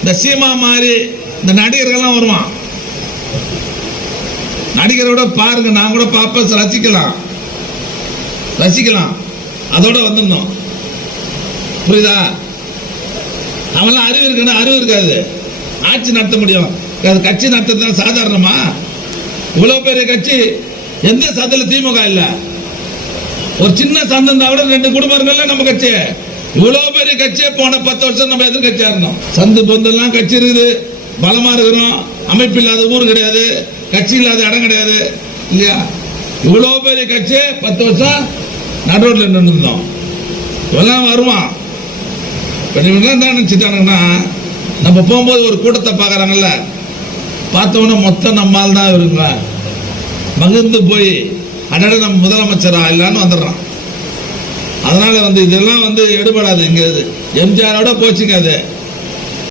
இந்த சீமா மாதிரி இந்த நடிகர்கள்லாம் வருவான். நடிகரோட பாருங்க, நான் கூட பார்ப்பேன், ரசிக்கலாம். அதோட வந்துடணும். புரியுதா? அவெல்லாம் அறிவு இருக்குன்னு அறிவு இருக்காது, ஆட்சி நடத்த முடியும். அது கட்சி நடத்துறது சாதாரணமா? இவ்வளவு பெரிய கட்சி, எந்த சந்தையில் திமுக இல்ல. ஒரு சின்ன சந்தை இருந்தா விட 2 குடும்பம் இருக்குல்ல நம்ம கட்சி. இவ்வளவு பெரிய கட்சியே போன 10 வருஷம் நம்ம எதிர்கட்சியா இருந்தோம். சந்து பொந்தெல்லாம் கட்சி இருக்குது, பலமா இருக்கிறோம். அமைப்பு இல்லாத ஊர் கிடையாது, கட்சி இல்லாத இடம் கிடையாது இல்லையா? இவ்வளவு பெரிய கட்சி 10 வருஷம் நடுரோட்ல நின்றுந்தோம். இவெல்லாம் வருவான். என்ன நினைச்சிட்டானுங்கன்னா, நம்ம போகும்போது ஒரு கூட்டத்தை பார்க்கறாங்கல்ல, பார்த்தவொன்னே மொத்தம் நம்மால் தான் இருக்குங்களா, மகிழ்ந்து போய் அடட நம்ம முதலமைச்சரா இல்லான்னு வந்துடுறான். அதனால இதெல்லாம் எடுபடாது. இங்க எம்ஜிஆரோட போச்சுங்க அது.